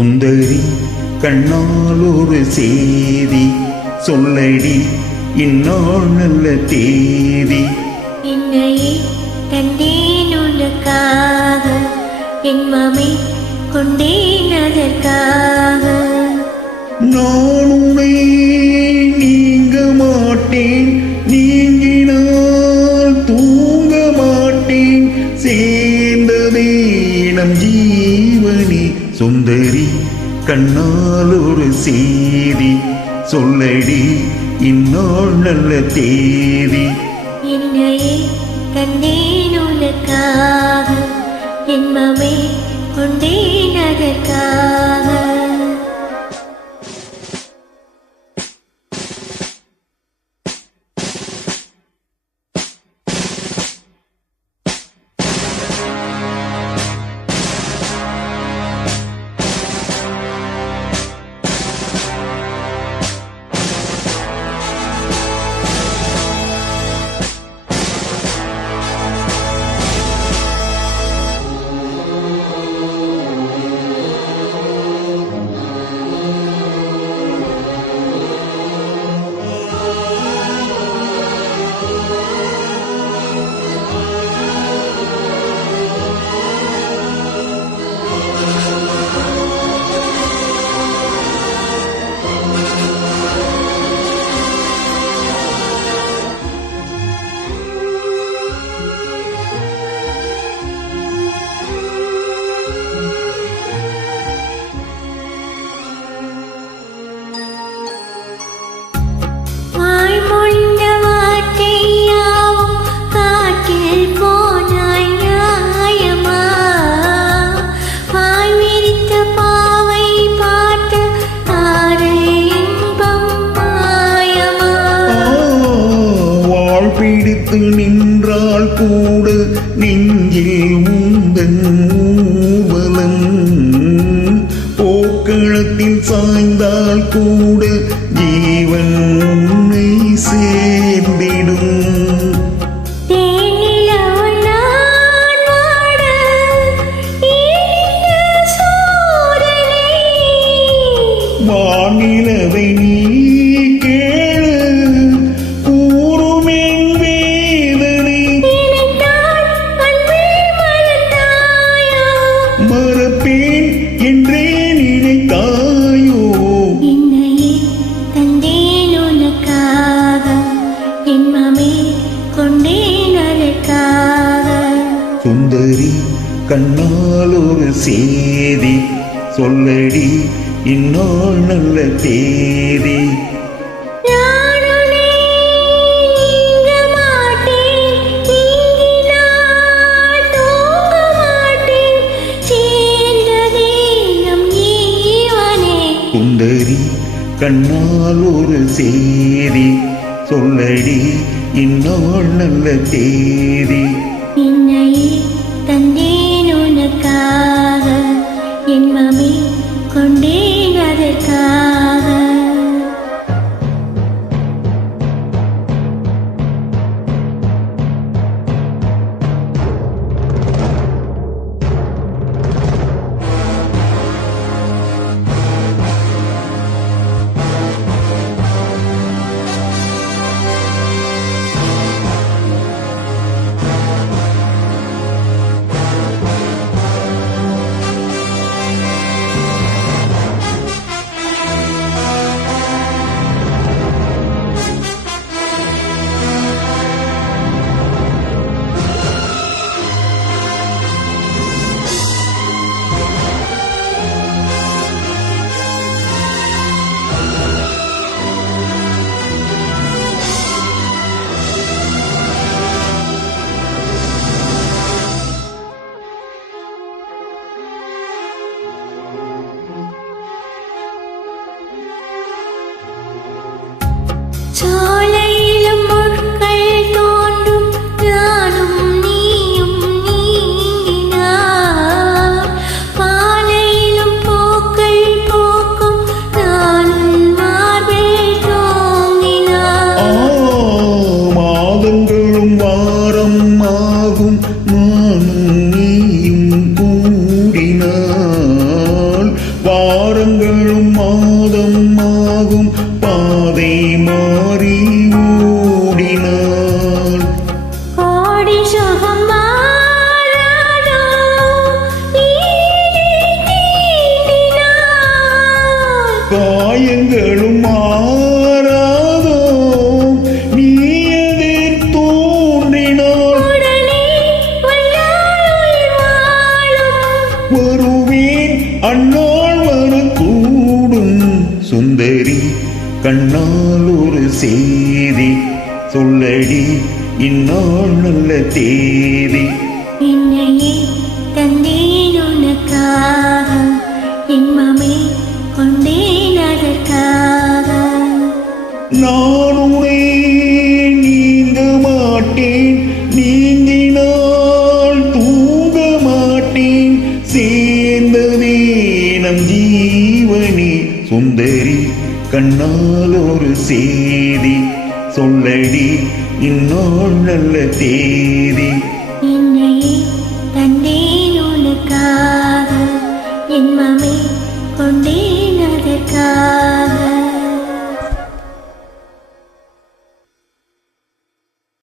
சுந்தரி கண்ணால் ஒரு செய்தி சொல்லடி இந்நாள் நல்ல தேதி. என்னையே தந்தேன் உனக்காக, என் மாமே கொண்டேன் அதற்காக. நான் உன்னை நீங்க மாட்டேன், நீங்கினால் தூங்க மாட்டேன், சேர்ந்ததே நம் ஜீவனி. சுந்தரி கண்ணால் ஒரு செய்தி சொல்லடி இந்நாள் நல்ல தேதி. என்னையே தந்தேன் உனக்காக, என் மாமே கொண்டேன் அதற்காக. பிடித்து நின்றால் கூட நெஞ்சில் உந்தன் ஊர்வலம், போக்களத்தில் சாய்ந்தால் கூட ஜீவன் உன்னை சேர்ந்திடும். வானிலவை நீ கேளு, கூறுமென் வேதனை மறப்பேன் என்றே நினைத்தாயோ. என்னையே தந்தேன் உனக்காக, என் மாமே கொண்டேன் அதற்காக. சுந்தரி கண்ணால் ஒரு செய்தி சொல்லடி இந்நாள் நல்ல தேதி. சுந்தரி கண்ணால் ஒரு செய்தி சொல்லடி இந்நாள் நல்ல தேதி. என்னையே தந்தேன் உனக்காக, என் மாமே கொண்டேன் அதற்காக. விதிகளும் மாறாதோ நீ எதிர் தோன்றினாள் வருவேன் அந்நாள் வரக்கூடும் சுந்தரி கண்ணால் ஒரு செய்தி சொல்லடி இந்நாள் நல்ல தேதி என்னையே தந்தேன் உனக்காக இன்பமே கொண்டேன் அதற்காக நான் உன்னை நீங்க மாட்டேன் நீங்கினால் தூங்க மாட்டேன் சேர்ந்ததே நம் ஜீவனி சுந்தரி கண்ணால் ஒரு செய்தி சொல்லடி இந்நாள் நல்ல தேதி என்னையே தந்தேன் உனக்காக இன்பமே